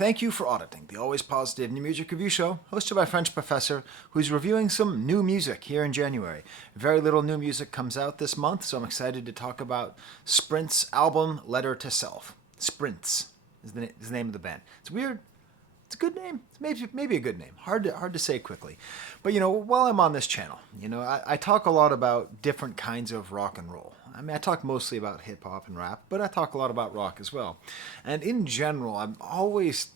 Thank you for auditing the Always Positive New Music Review Show, hosted by French Professor, who's reviewing some new music here in January. Very little new music comes out this month, so I'm excited to talk about Sprint's album, Letter to Self. Sprints is the name of the band. It's weird. It's a good name. It's maybe a good name. Hard to say quickly. But, while I'm on this channel, I talk a lot about different kinds of rock and roll. I talk mostly about hip hop and rap, but I talk a lot about rock as well. And in general, I'm always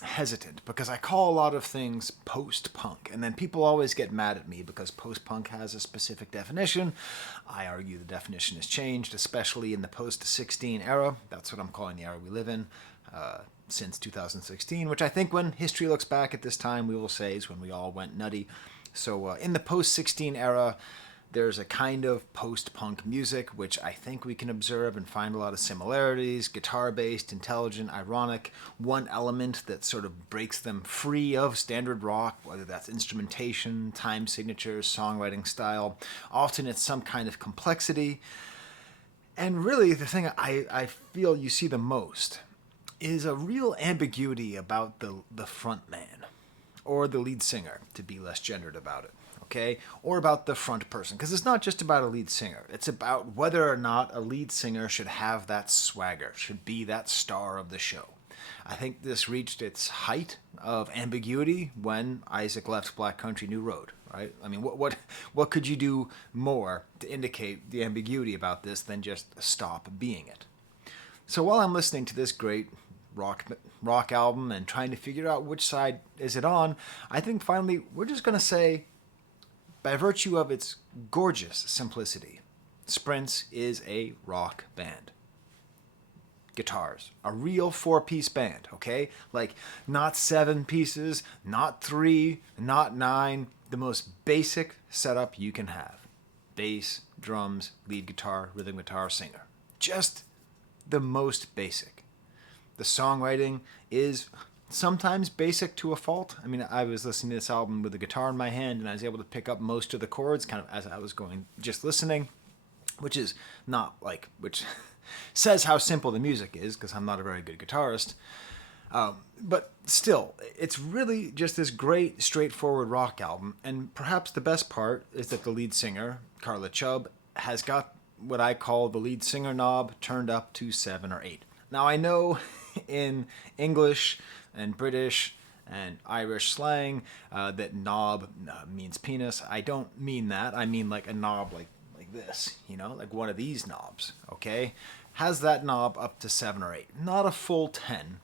hesitant because I call a lot of things post-punk, and then people always get mad at me because post-punk has a specific definition. I argue the definition has changed, especially in the post-16 era. That's what I'm calling the era we live in. Since 2016, which I think when history looks back at this time, we will say is when we all went nutty. So in the post-16 era, there's a kind of post-punk music, which I think we can observe and find a lot of similarities, guitar-based, intelligent, ironic, one element that sort of breaks them free of standard rock, whether that's instrumentation, time signatures, songwriting style. Often it's some kind of complexity. And really, the thing I feel you see the most is a real ambiguity about the front man, or the lead singer, to be less gendered about it, okay? Or about the front person, because it's not just about a lead singer. It's about whether or not a lead singer should have that swagger, should be that star of the show. I think this reached its height of ambiguity when Isaac left Black Country New Road, right? I mean, what could you do more to indicate the ambiguity about this than just stop being it? So while I'm listening to this great rock album and trying to figure out which side is it on, I think finally we're just going to say, by virtue of its gorgeous simplicity, Sprints is a rock band. Guitars, a real four-piece band, okay? Like, not 7 pieces, not 3, not 9, the most basic setup you can have. Bass, drums, lead guitar, rhythm guitar, singer. Just the most basic. The songwriting is sometimes basic to a fault. I mean, I was listening to this album with a guitar in my hand, and I was able to pick up most of the chords kind of as I was going, just listening, which says how simple the music is, because I'm not a very good guitarist. But still, it's really just this great, straightforward rock album, and perhaps the best part is that the lead singer, Carla Chubb, has got what I call the lead singer knob turned up to 7 or 8. Now, I know in English and British and Irish slang that knob means penis. I don't mean that. I mean like a knob like this, like one of these knobs, okay? Has that knob up to 7 or 8. Not a full 10,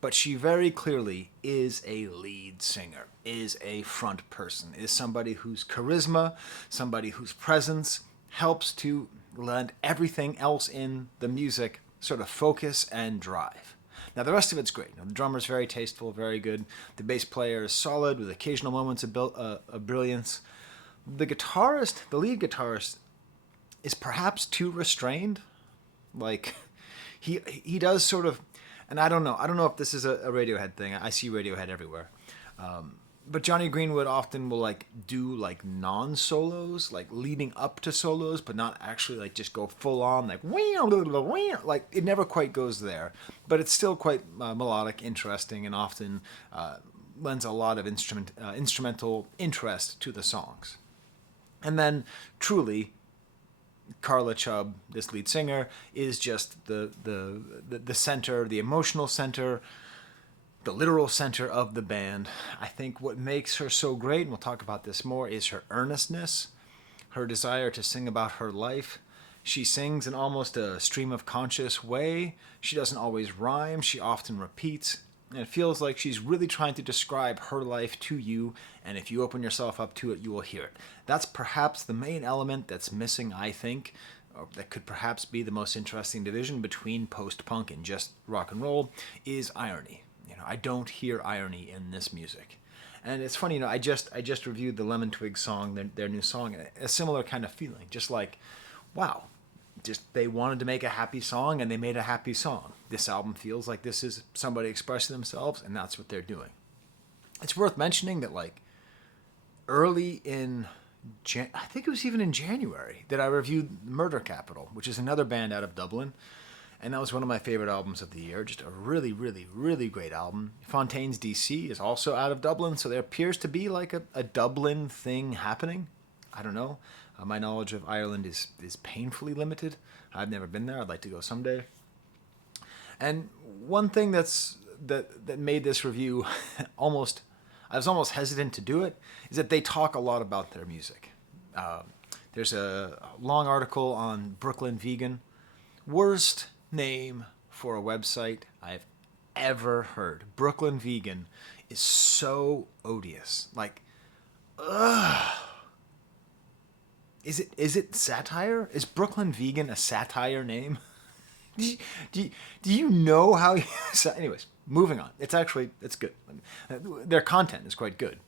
but she very clearly is a lead singer, is a front person, is somebody whose charisma, somebody whose presence helps to lend everything else in the music sort of focus and drive. Now, the rest of it's great. The drummer's very tasteful, very good. The bass player is solid with occasional moments of brilliance. The lead guitarist, is perhaps too restrained. Like, he does sort of, and I don't know if this is a Radiohead thing. I see Radiohead everywhere. But Johnny Greenwood often will do non-solos, leading up to solos, but not actually just go full on like it never quite goes there. But it's still quite melodic, interesting, and often lends a lot of instrumental interest to the songs. And then truly, Carla Chubb, this lead singer, is just the center, the emotional center, the literal center of the band. I think what makes her so great, and we'll talk about this more, is her earnestness, her desire to sing about her life. She sings in almost a stream of conscious way. She doesn't always rhyme. She often repeats. And it feels like she's really trying to describe her life to you, and if you open yourself up to it, you will hear it. That's perhaps the main element that's missing, I think, or that could perhaps be the most interesting division between post-punk and just rock and roll, is irony. I don't hear irony in this music. And it's funny, I just reviewed the Lemon Twig song, their new song, and a similar kind of feeling. Just like, wow, just they wanted to make a happy song, and they made a happy song. This album feels like this is somebody expressing themselves, and that's what they're doing. It's worth mentioning that, early in, I think it was even in January, that I reviewed Murder Capital, which is another band out of Dublin. And that was one of my favorite albums of the year. Just a really, really, really great album. Fontaine's DC is also out of Dublin, so there appears to be like a Dublin thing happening. I don't know. My knowledge of Ireland is painfully limited. I've never been there. I'd like to go someday. And one thing that made this review almost, I was almost hesitant to do it, is that they talk a lot about their music. There's a long article on Brooklyn Vegan. Worst name for a website I've ever heard. Brooklyn Vegan is so odious. Like, ugh. Is it satire? Is Brooklyn Vegan a satire name? Do you know how you... Anyways, moving on. It's good. Their content is quite good.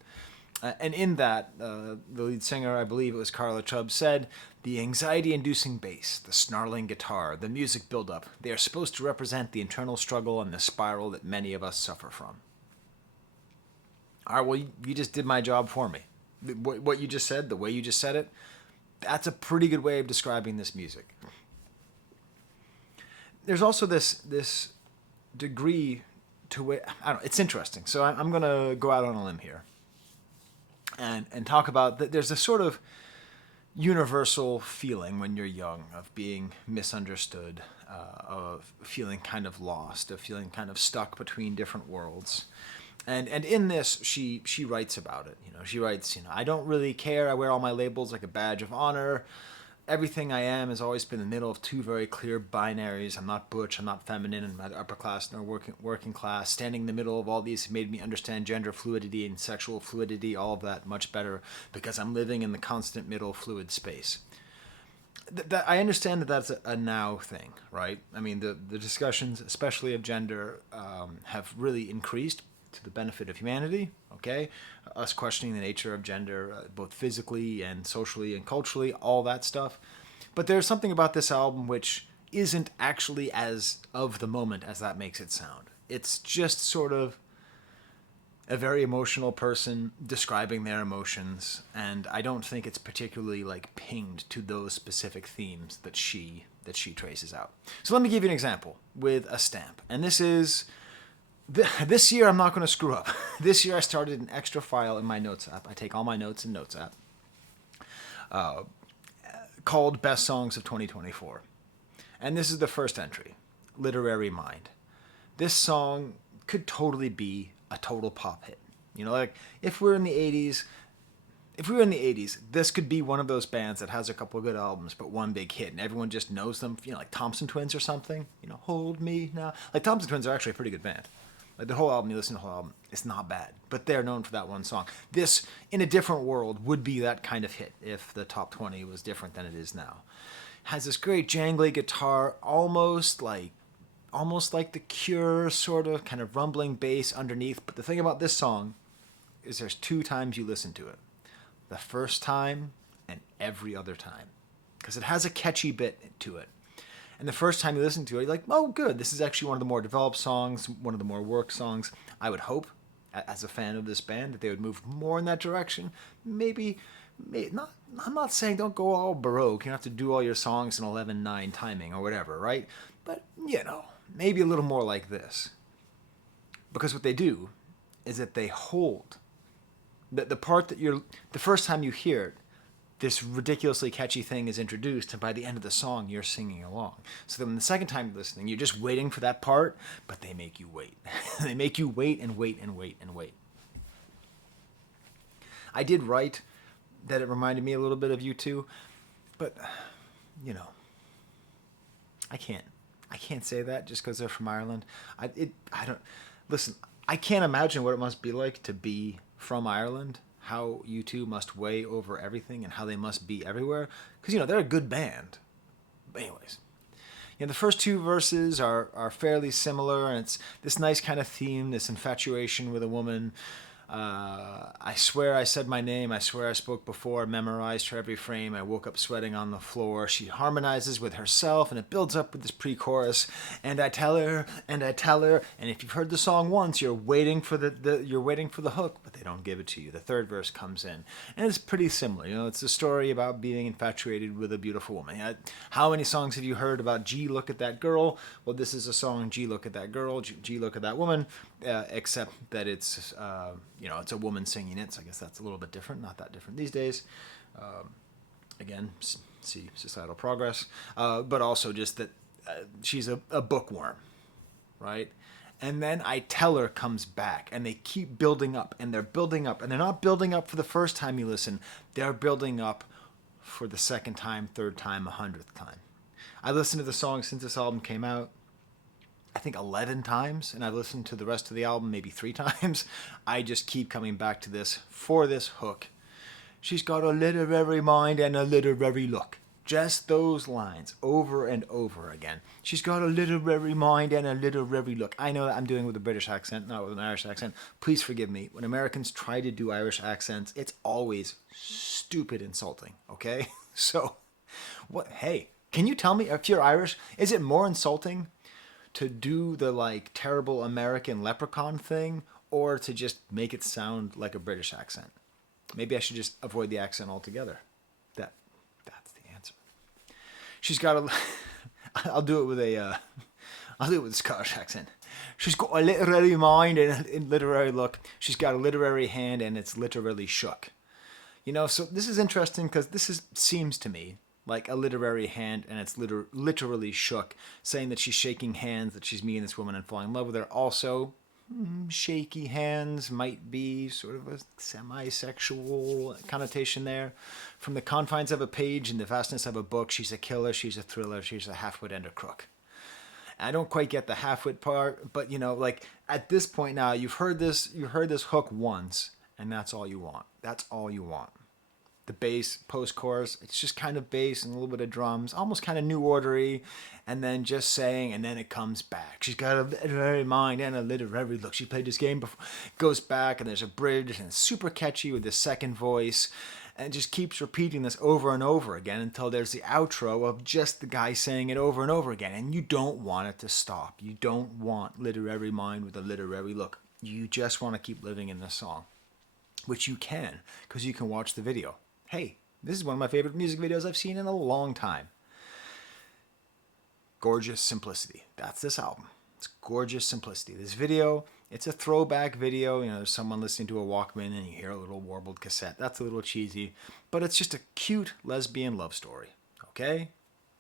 And in that, the lead singer, I believe it was Carla Chubb, said, the anxiety-inducing bass, the snarling guitar, the music build-up, they are supposed to represent the internal struggle and the spiral that many of us suffer from. All right, well, you just did my job for me. What you just said, the way you just said it, that's a pretty good way of describing this music. There's also this degree to where, I don't know, it's interesting. So I'm going to go out on a limb here and talk about that. There's a sort of universal feeling when you're young of being misunderstood, of feeling kind of lost, of feeling kind of stuck between different worlds. And in this, she writes about it. She writes, I don't really care. I wear all my labels like a badge of honor. Everything I am has always been in the middle of two very clear binaries. I'm not butch, I'm not feminine, I'm not upper class nor working class. Standing in the middle of all these made me understand gender fluidity and sexual fluidity, all of that much better, because I'm living in the constant middle fluid space. I understand that that's a now thing, right? I mean, the discussions, especially of gender, have really increased to the benefit of humanity, okay? Us questioning the nature of gender, both physically and socially and culturally, all that stuff. But there's something about this album which isn't actually as of the moment as that makes it sound. It's just sort of a very emotional person describing their emotions, and I don't think it's particularly like pinged to those specific themes that she traces out. So let me give you an example with a stamp, and this is... This year, I'm not going to screw up. This year, I started an extra file in my Notes app. I take all my notes in Notes app, called Best Songs of 2024. And this is the first entry, Literary Mind. This song could totally be a total pop hit. Like if we were in the 80s, this could be one of those bands that has a couple of good albums, but one big hit, and everyone just knows them, like Thompson Twins or something. Hold Me Now. Like Thompson Twins are actually a pretty good band. Like the whole album, you listen to the whole album, it's not bad. But they're known for that one song. This, in a different world, would be that kind of hit if the top 20 was different than it is now. Has this great jangly guitar, almost like The Cure, sort of, kind of rumbling bass underneath. But the thing about this song is there's two times you listen to it. The first time and every other time. Because it has a catchy bit to it. And the first time you listen to it, you're like, oh, good. This is actually one of the more developed songs, one of the more worked songs. I would hope, as a fan of this band, that they would move more in that direction. Maybe not. I'm not saying don't go all Baroque. You don't have to do all your songs in 11/9 timing or whatever, right? But, maybe a little more like this. Because what they do is that they hold the part that the first time you hear it, this ridiculously catchy thing is introduced, and by the end of the song, you're singing along. So then the second time you're listening, you're just waiting for that part, but they make you wait. They make you wait and wait and wait and wait. I did write that it reminded me a little bit of U2, but, I can't say that just because they're from Ireland. Listen, I can't imagine what it must be like to be from Ireland, how U2 must weigh over everything and how they must be everywhere. Because, they're a good band. But anyways, the first two verses are fairly similar, and it's this nice kind of theme, this infatuation with a woman. I swear I said my name, I swear I spoke before, memorized her every frame, I woke up sweating on the floor. She harmonizes with herself, and it builds up with this pre-chorus, and I tell her, and if you've heard the song once, you're waiting for the hook, but they don't give it to you. The third verse comes in, and it's pretty similar. You know, it's a story about being infatuated with a beautiful woman. How many songs have you heard about "Gee, look at that girl"? Well, this is a song, "Gee, look at that girl," "Gee, look at that woman," except that it's it's a woman singing it. So I guess that's a little bit different. Not that different these days. Again, see societal progress, but also just that she's a bookworm, right? And then I Tell Her comes back, and they keep building up, and they're building up, and they're not building up for the first time you listen. They're building up for the second time, third time, 100th time. I listened to the song since this album came out, I think 11 times, and I've listened to the rest of the album maybe 3 times. I just keep coming back to this for this hook. She's got a literary mind and a literary look. Just those lines over and over again. She's got a literary mind and a literary look. I know that I'm doing it with a British accent, not with an Irish accent. Please forgive me. When Americans try to do Irish accents, it's always stupid insulting, okay? So, what? Hey, can you tell me, if you're Irish, is it more insulting to do the like terrible American leprechaun thing, or to just make it sound like a British accent? Maybe I should just avoid the accent altogether. That's the answer. She's got a. I'll do it with a. I'll do it with a Scottish accent. She's got a literary mind and a literary look. She's got a literary hand and it's literally shook. You know, so this is interesting because seems to me like a literary hand and it's literally shook, saying that she's shaking hands, that she's meeting this woman and falling in love with her. Also, shaky hands might be sort of a semi-sexual connotation there. From the confines of a page and the vastness of a book, she's a killer, she's a thriller, she's a half-wit and a crook. I don't quite get the half-wit part, but you know, like at this point now, you've heard this hook once, and that's all you want. That's all you want. The bass post-chorus, it's just kind of bass and a little bit of drums, almost kind of New Ordery, and then just saying, and then it comes back. She's got a literary mind and a literary look. She played this game before, goes back, and there's a bridge, and it's super catchy with the second voice, and it just keeps repeating this over and over again until there's the outro of just the guy saying it over and over again, and you don't want it to stop. You don't want literary mind with a literary look. You just want to keep living in this song, which you can, because you can watch the video. Hey, this is one of my favorite music videos I've seen in a long time. Gorgeous simplicity. That's this album. It's gorgeous simplicity. This video, it's a throwback video. You know, there's someone listening to a Walkman and you hear a little warbled cassette. That's a little cheesy, but it's just a cute lesbian love story. Okay?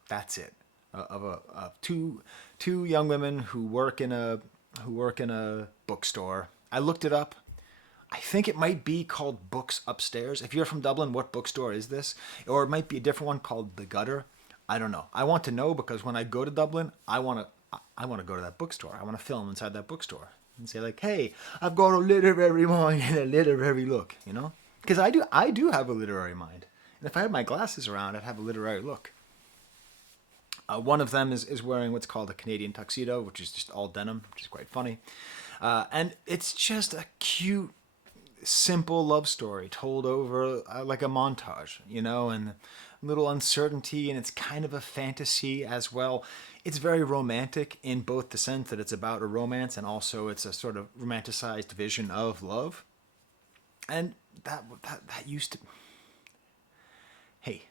That's it. Of two young women who work in a bookstore. I looked it up. I think it might be called Books Upstairs. If you're from Dublin, what bookstore is this? Or it might be a different one called The Gutter. I don't know. I want to know because when I go to Dublin, I want to go to that bookstore. I want to film inside that bookstore and say like, "Hey, I've got a literary mind and a literary look," you know? Because I do have a literary mind. And if I had my glasses around, I'd have a literary look. One of them is wearing what's called a Canadian tuxedo, which is just all denim, which is quite funny. And it's just a cute, simple love story told over like a montage, you know, and a little uncertainty, and it's kind of a fantasy as well. It's very romantic in both the sense that it's about a romance and also it's a sort of romanticized vision of love. And that used to... Hey,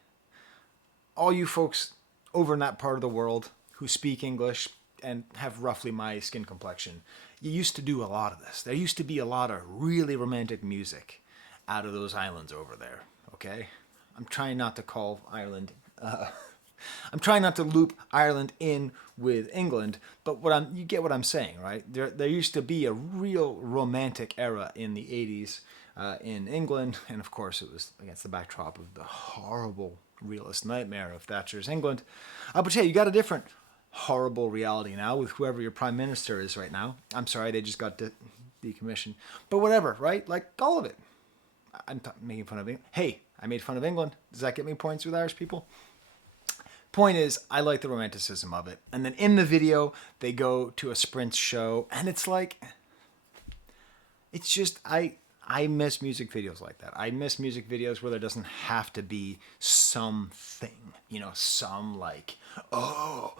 all you folks over in that part of the world who speak English and have roughly my skin complexion, you used to do a lot of this. There used to be a lot of really romantic music out of those islands over there, okay? I'm trying not to call Ireland... I'm trying not to loop Ireland in with England, but you get what I'm saying, right? There used to be a real romantic era in the 80s in England, and of course it was against the backdrop of the horrible realist nightmare of Thatcher's England. But yeah, you got a different horrible reality now with whoever your prime minister is right now. I'm sorry, they just got decommissioned. But whatever, right? Like, all of it. I'm making fun of England. Hey, I made fun of England. Does that get me points with Irish people? Point is, I like the romanticism of it. And then in the video, they go to a Sprint show, and it's like... It's just... I miss music videos like that. I miss music videos where there doesn't have to be something, you know, some like, oh,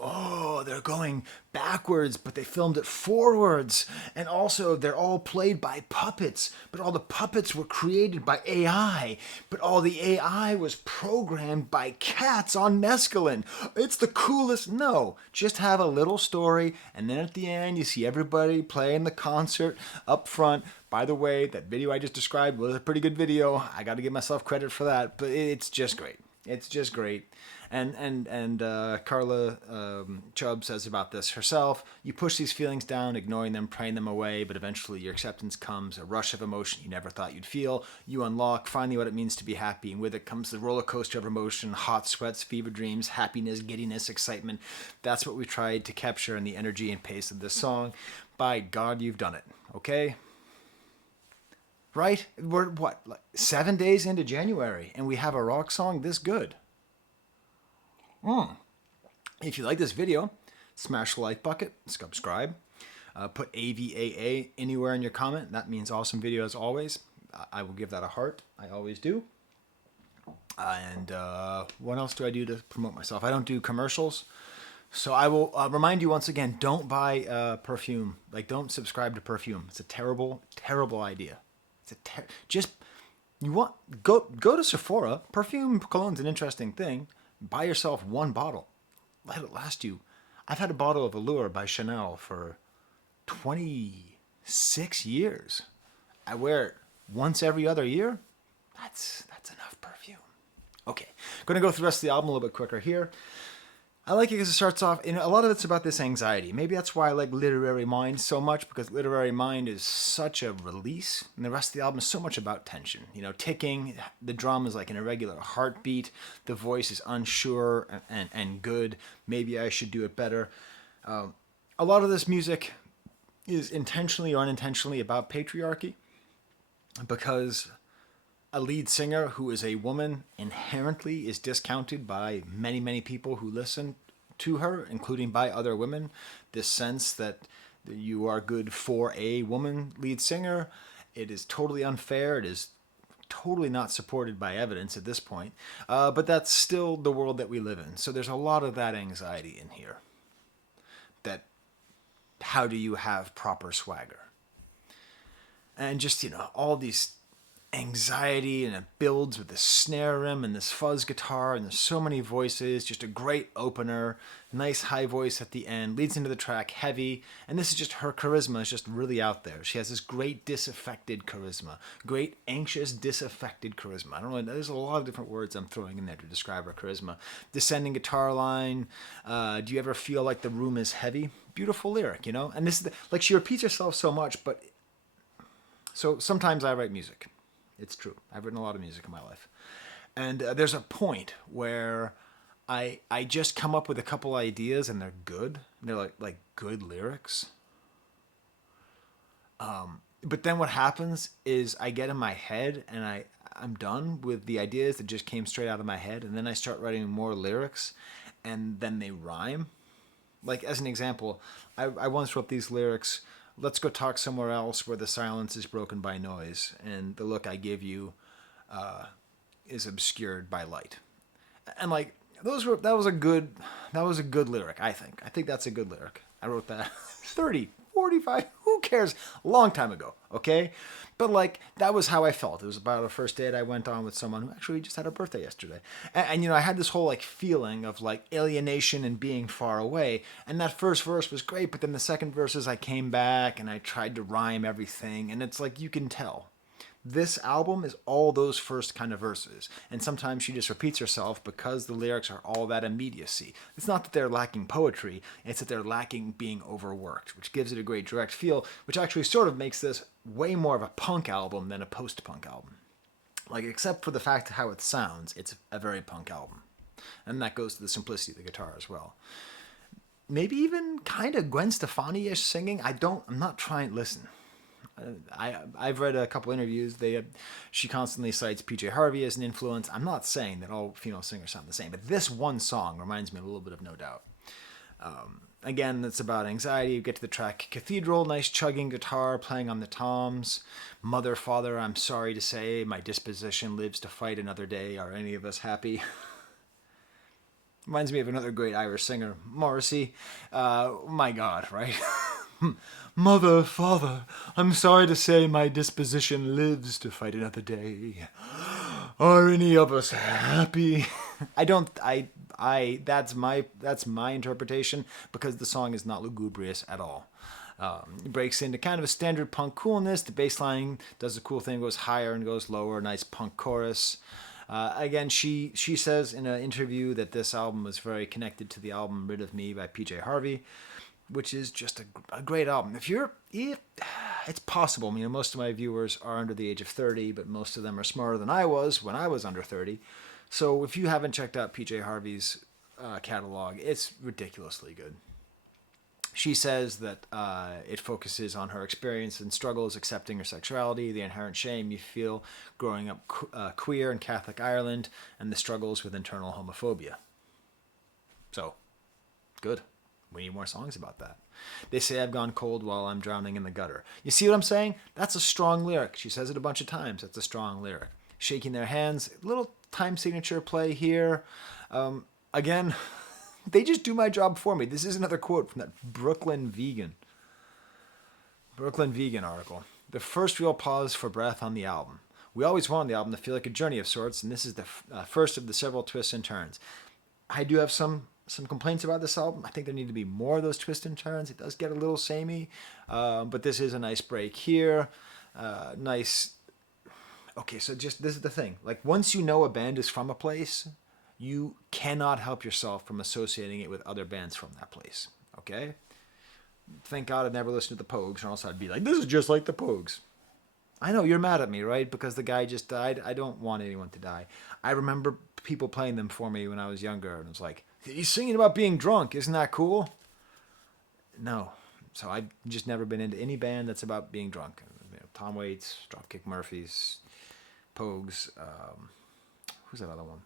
oh, they're going backwards, but they filmed it forwards. And also, they're all played by puppets, but all the puppets were created by AI, but all the AI was programmed by cats on mescaline. It's the coolest. No, just have a little story, and then at the end, you see everybody playing the concert up front. By the way, that video I just described was a pretty good video. I got to give myself credit for that, but it's just great. It's just great. And Carla Chubb says about this herself, you push these feelings down, ignoring them, praying them away, but eventually your acceptance comes, a rush of emotion you never thought you'd feel. You unlock finally what it means to be happy, and with it comes the roller coaster of emotion, hot sweats, fever dreams, happiness, giddiness, excitement. That's what we tried to capture in the energy and pace of this song. By God, you've done it, okay? Right? We're, what, like 7 days into January, and we have a rock song this good. If you like this video, smash the like button, subscribe, put AVAA anywhere in your comment. That means awesome video as always. I will give that a heart. I always do. And what else do I do to promote myself? I don't do commercials. So I will remind you once again, don't buy perfume. Like, don't subscribe to perfume. It's a terrible, terrible idea. It's go to Sephora. Perfume cologne's an interesting thing. Buy yourself one bottle. Let it last you. I've had a bottle of Allure by Chanel for 26 years. I wear it once every other year. That's enough perfume. Okay, going to go through the rest of the album a little bit quicker here. I like it because it starts off, and a lot of it's about this anxiety. Maybe that's why I like Literary Mind so much, because Literary Mind is such a release, and the rest of the album is so much about tension. You know, ticking, the drum is like an irregular heartbeat, the voice is unsure and good. Maybe I should do it better. A lot of this music is intentionally or unintentionally about patriarchy, because a lead singer who is a woman inherently is discounted by many, many people who listen to her, including by other women. This sense that you are good for a woman lead singer, it is totally unfair. It is totally not supported by evidence at this point. But that's still the world that we live in. So there's a lot of that anxiety in here. That how do you have proper swagger? And just, you know, all these anxiety, and it builds with this snare rim and this fuzz guitar, and there's so many voices. Just a great opener, nice high voice at the end, leads into the track heavy, and this is just her charisma is just really out there. She has this great disaffected charisma, great anxious disaffected charisma. I don't know, there's a lot of different words I'm throwing in there to describe her charisma. Descending guitar line, do you ever feel like the room is heavy? Beautiful lyric, you know. And this is like, she repeats herself so much, but so sometimes I write music. It's true. I've written a lot of music in my life. And there's a point where I just come up with a couple ideas and they're good. And they're like good lyrics. But then what happens is I get in my head and I'm done with the ideas that just came straight out of my head. And then I start writing more lyrics and then they rhyme. Like, as an example, I once wrote these lyrics: let's go talk somewhere else where the silence is broken by noise, and the look I give you is obscured by light. And like, that was a good lyric, I think. I think that's a good lyric. I wrote that 30, 45, who cares? A long time ago, okay? But like, that was how I felt. It was about a first date I went on with someone who actually just had a birthday yesterday. And you know, I had this whole like feeling of like alienation and being far away. And that first verse was great, but then the second verses I came back and I tried to rhyme everything. And it's like, you can tell. This album is all those first kind of verses. And sometimes she just repeats herself because the lyrics are all that immediacy. It's not that they're lacking poetry, it's that they're lacking being overworked, which gives it a great direct feel, which actually sort of makes this way more of a punk album than a post-punk album. Like, except for the fact of how it sounds, it's a very punk album. And that goes to the simplicity of the guitar as well. Maybe even kind of Gwen Stefani-ish singing. I'm not trying, listen. I've read a couple interviews. She constantly cites PJ Harvey as an influence. I'm not saying that all female singers sound the same, but this one song reminds me a little bit of No Doubt. Again, it's about anxiety. You get to the track Cathedral, nice chugging guitar playing on the toms. Mother, father, I'm sorry to say, my disposition lives to fight another day. Are any of us happy? Reminds me of another great Irish singer, Morrissey. My God, right? Mother, father, I'm sorry to say my disposition lives to fight another day. Are any of us happy? I don't. That's my interpretation because the song is not lugubrious at all. It breaks into kind of a standard punk coolness. The bass line does a cool thing, goes higher and goes lower. Nice punk chorus. Again, she says in an interview that this album was very connected to the album "Rid of Me" by PJ Harvey, which is just a great album. If it's possible, most of my viewers are under the age of 30, but most of them are smarter than I was when I was under 30. So if you haven't checked out PJ Harvey's catalog, it's ridiculously good. She says that it focuses on her experience and struggles accepting her sexuality, the inherent shame you feel growing up queer in Catholic Ireland, and the struggles with internal homophobia. So, good. We need more songs about that. They say I've gone cold while I'm drowning in the gutter. You see what I'm saying? That's a strong lyric. She says it a bunch of times. That's a strong lyric. Shaking their hands, little time signature play here. Again, they just do my job for me. This is another quote from that Brooklyn Vegan article. The first real pause for breath on the album. We always wanted the album to feel like a journey of sorts, and this is the first of the several twists and turns. I do have some complaints about this album. I think there need to be more of those twists and turns. It does get a little samey, but this is a nice break here. Nice. Okay, so just this is the thing. Like once you know a band is from a place, you cannot help yourself from associating it with other bands from that place. Okay? Thank God I've never listened to the Pogues, or else I'd be like, this is just like the Pogues. I know, you're mad at me, right? Because the guy just died. I don't want anyone to die. I remember people playing them for me when I was younger, and it was like, he's singing about being drunk. Isn't that cool? No. So I've just never been into any band that's about being drunk. Tom Waits, Dropkick Murphys, Pogues. Who's that other one?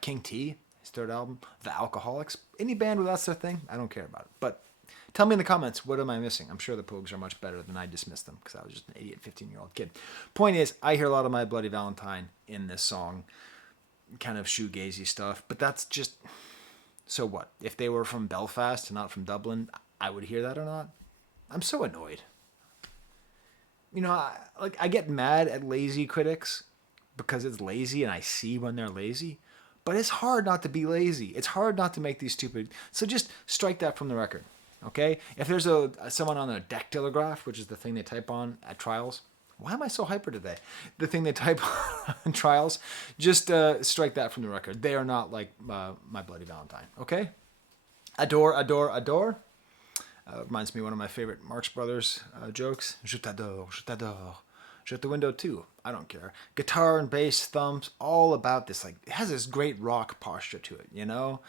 King T, his third album, The Alcoholics. Any band where that's their thing, I don't care about it. But tell me in the comments, what am I missing? I'm sure the Pogues are much better than I dismissed them because I was just an idiot 15-year-old kid. Point is, I hear a lot of My Bloody Valentine in this song, kind of shoegazy stuff, but that's just, so what? If they were from Belfast and not from Dublin, I would hear that or not? I'm so annoyed. I get mad at lazy critics because it's lazy and I see when they're lazy. But it's hard not to be lazy. It's hard not to make these stupid. So just strike that from the record, okay? If there's someone on a dactylograph, which is the thing they type on at trials. Why am I so hyper today? The thing they type on trials, just strike that from the record. They are not like My Bloody Valentine, okay? Adore, adore, adore. Reminds me of one of my favorite Marx Brothers jokes. Je t'adore, je t'adore. Shut the window too. I don't care. Guitar and bass, thumps, all about this. Like it has this great rock posture to it,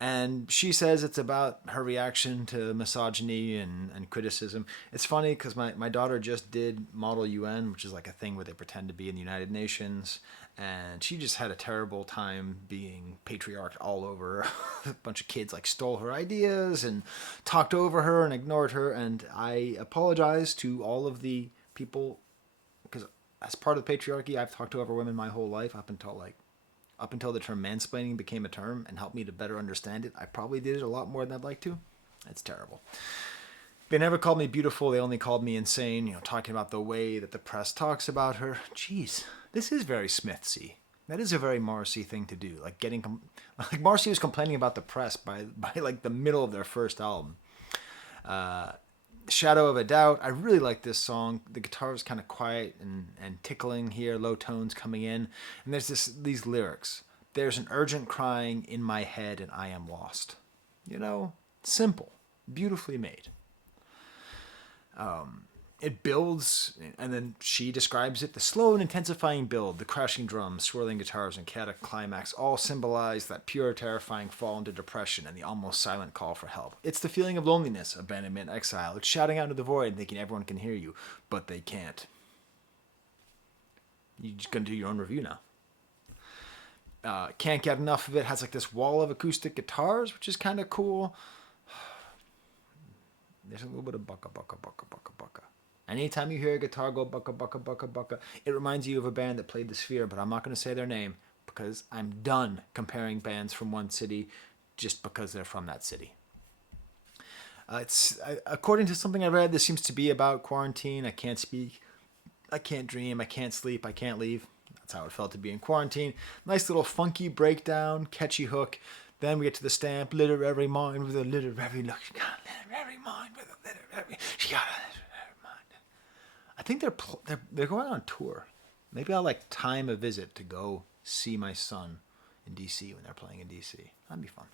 And she says it's about her reaction to misogyny and criticism. It's funny because my daughter just did Model UN, which is like a thing where they pretend to be in the United Nations. And she just had a terrible time being patriarched all over. A bunch of kids like stole her ideas and talked over her and ignored her. And I apologize to all of the people because as part of the patriarchy, I've talked to other women my whole life up until the term mansplaining became a term and helped me to better understand it. I probably did it a lot more than I'd like to. It's terrible. They never called me beautiful. They only called me insane, talking about the way that the press talks about her. Jeez, this is very Smithsy. That is a very Morrissey thing to do. Like Morrissey was complaining about the press by like the middle of their first album. Shadow of a Doubt. I really like this song. The guitar is kind of quiet and tickling here, low tones coming in. And there's these lyrics. There's an urgent crying in my head and I am lost. Simple, beautifully made. It builds, and then she describes it, the slow and intensifying build, the crashing drums, swirling guitars, and chaotic climax all symbolize that pure, terrifying fall into depression and the almost silent call for help. It's the feeling of loneliness, abandonment, exile. It's shouting out into the void, thinking everyone can hear you, but they can't. You're just going to do your own review now. Can't Get Enough of It has like this wall of acoustic guitars, which is kind of cool. There's a little bit of bucka, bucka, bucka, bucka, bucka. Anytime you hear a guitar go bucka, bucka, bucka, bucka, it reminds you of a band that played the Sphere, but I'm not going to say their name because I'm done comparing bands from one city just because they're from that city. According to something I read, this seems to be about quarantine. I can't speak, I can't dream, I can't sleep, I can't leave. That's how it felt to be in quarantine. Nice little funky breakdown, catchy hook. Then we get to the stamp, literary mind with a literary look. She got a literary mind with a literary. She got a literary mind. I think they're going on tour. Maybe I'll like time a visit to go see my son in DC when they're playing in DC. That'd be fun.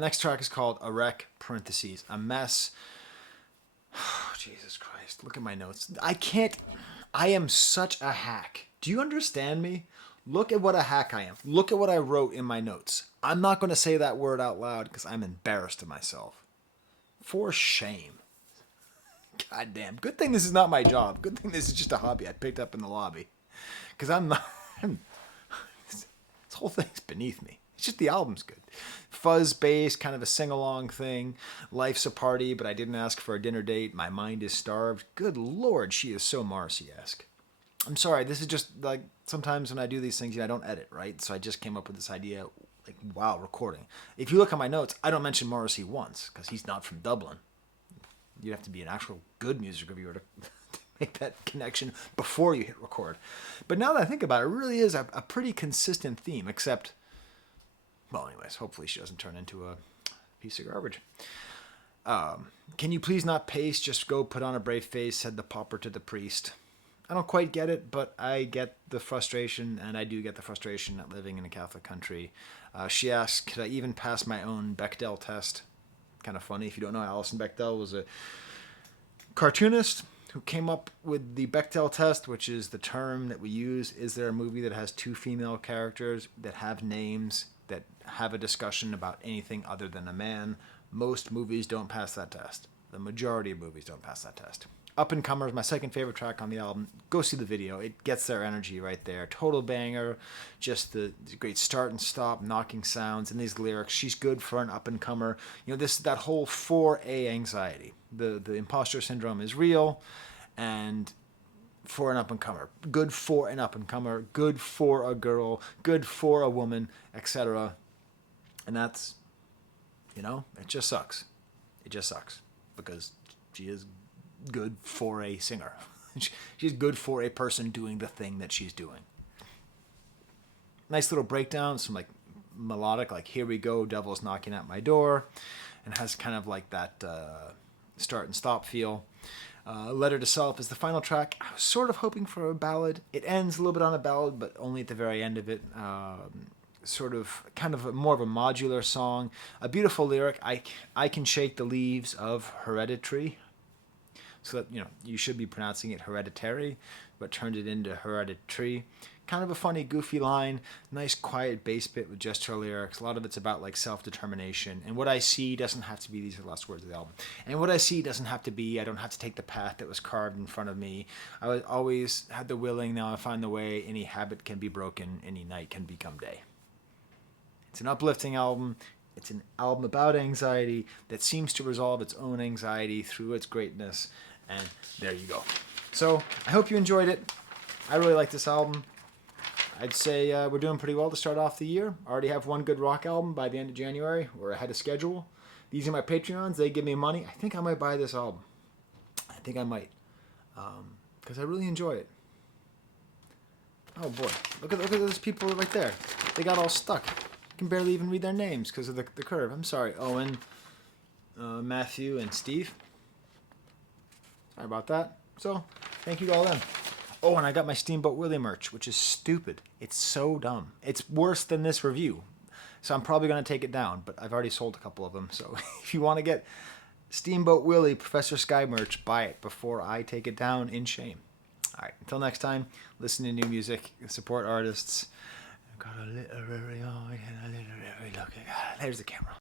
Next track is called A Wreck, parentheses, a mess. Oh, Jesus Christ. Look at my notes. I am such a hack. Do you understand me? Look at what a hack I am. Look at what I wrote in my notes. I'm not going to say that word out loud because I'm embarrassed of myself. For shame. God damn. Good thing this is not my job. Good thing this is just a hobby I picked up in the lobby. Because this whole thing's beneath me. It's just the album's good. Fuzz bass, kind of a sing-along thing. Life's a party, but I didn't ask for a dinner date. My mind is starved. Good Lord, she is so Morrissey-esque. I'm sorry, this is just like sometimes when I do these things, I don't edit, right? So I just came up with this idea, like, while recording. If you look at my notes, I don't mention Morrissey once because he's not from Dublin. You'd have to be an actual good music reviewer to make that connection before you hit record. But now that I think about it, it really is a pretty consistent theme, except, well, anyways, hopefully she doesn't turn into a piece of garbage. Can you please not paste, just go put on a brave face, said the pauper to the priest. I don't quite get it, but I get the frustration, and I do get the frustration at living in a Catholic country. She asked, could I even pass my own Bechdel test? Kind of funny. If you don't know, Alison Bechdel was a cartoonist who came up with the Bechdel test, which is the term that we use. Is there a movie that has two female characters that have names, that have a discussion about anything other than a man? Most movies don't pass that test. The majority of movies don't pass that test. Up and Comer is my second favorite track on the album. Go see the video. It gets their energy right there. Total banger. Just the great start and stop, knocking sounds, and these lyrics. She's good for an up and comer. You know, that whole 4A anxiety. The imposter syndrome is real, and for an up and comer. Good for an up and comer. Good for a girl. Good for a woman, etc. And that's, you know, it just sucks. It just sucks because she is good for a singer. She's good for a person doing the thing that she's doing. Nice little breakdown, some like melodic, like here we go, devil's knocking at my door, and has kind of like that start and stop feel. Letter to Self is the final track. I was sort of hoping for a ballad. It ends a little bit on a ballad, but only at the very end of it. Sort of kind of more of a modular song. A beautiful lyric. I can shake the leaves of hereditary. So that, you know, you should be pronouncing it hereditary, but turned it into hereditary. Kind of a funny, goofy line. Nice, quiet bass bit with just her lyrics. A lot of it's about like self-determination. And what I see doesn't have to be, these are the last words of the album. And what I see doesn't have to be, I don't have to take the path that was carved in front of me. I always had the willing, now I find the way. Any habit can be broken, any night can become day. It's an uplifting album. It's an album about anxiety that seems to resolve its own anxiety through its greatness. And there you go. So I hope you enjoyed it. I really like this album. I'd say we're doing pretty well to start off the year. I already have one good rock album by the end of January. We're ahead of schedule. These are my Patreons. They give me money. I think I might buy this album. I think I might. Because I really enjoy it. Oh boy. Look at those people right there. They got all stuck. I can barely even read their names because of the curve. I'm sorry. Owen, Matthew, and Steve. Sorry about that. So, thank you to all them. Oh, and I got my Steamboat Willie merch, which is stupid. It's so dumb. It's worse than this review. So I'm probably going to take it down, but I've already sold a couple of them. So if you want to get Steamboat Willie Professor Sky merch, buy it before I take it down in shame. All right, until next time, listen to new music, support artists. I've got a literary eye and a literary look. There's the camera.